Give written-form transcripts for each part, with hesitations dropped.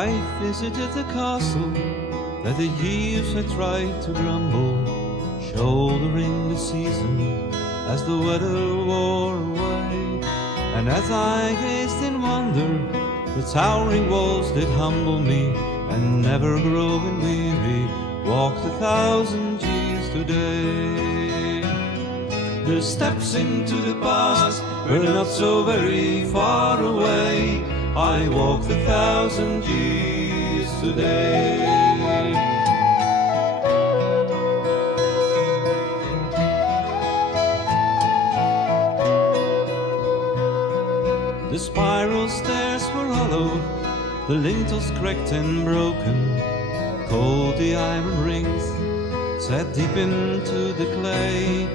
I visited the castle that the years had tried to grumble, shouldering the season as the weather wore away. And as I gazed in wonder, the towering walls did humble me, and never growing weary, walked 1,000 years today. The steps into the past were not so very far away. I walked 1,000 years today. The spiral stairs were hollowed, the lintels cracked and broken, cold the iron rings set deep into the clay.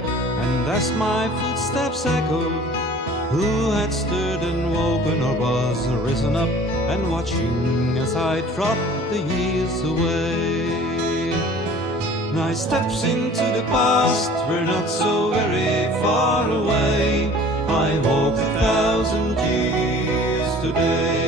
And as my footsteps echoed, who had stirred and woken, or was risen up and watching as I trod the years away? My steps into the past were not so very far away. I walked 1,000 years today.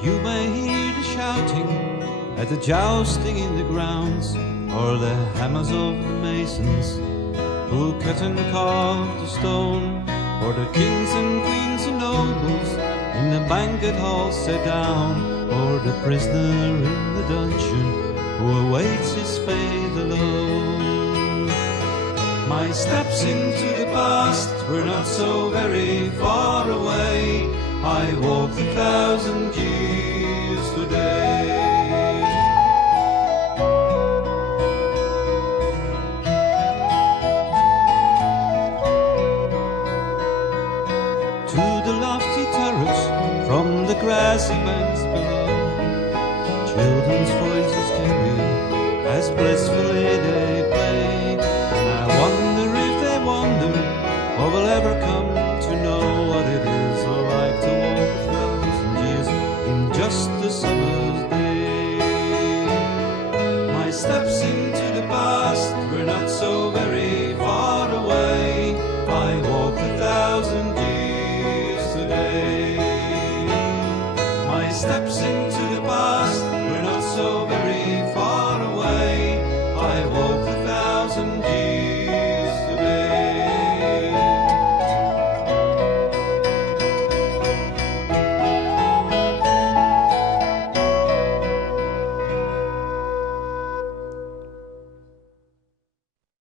You may hear the shouting at the jousting in the grounds, or the hammers of the masons who cut and carved the stone, or the kings and queens and nobles in the banquet hall sat down, or the prisoner in the dungeon who awaits his fate alone. My steps into the past were not so very far away. I walked 1,000 years today. To the lofty turrets from the grassy banks below, children's voices carry as blissfully they play. And I wonder if they wonder, or will ever come to know what it is like to walk 1,000 years in just a summer's day. My steps into the past were not so very far away. I walked 1,000 years today. My steps into the past were not so very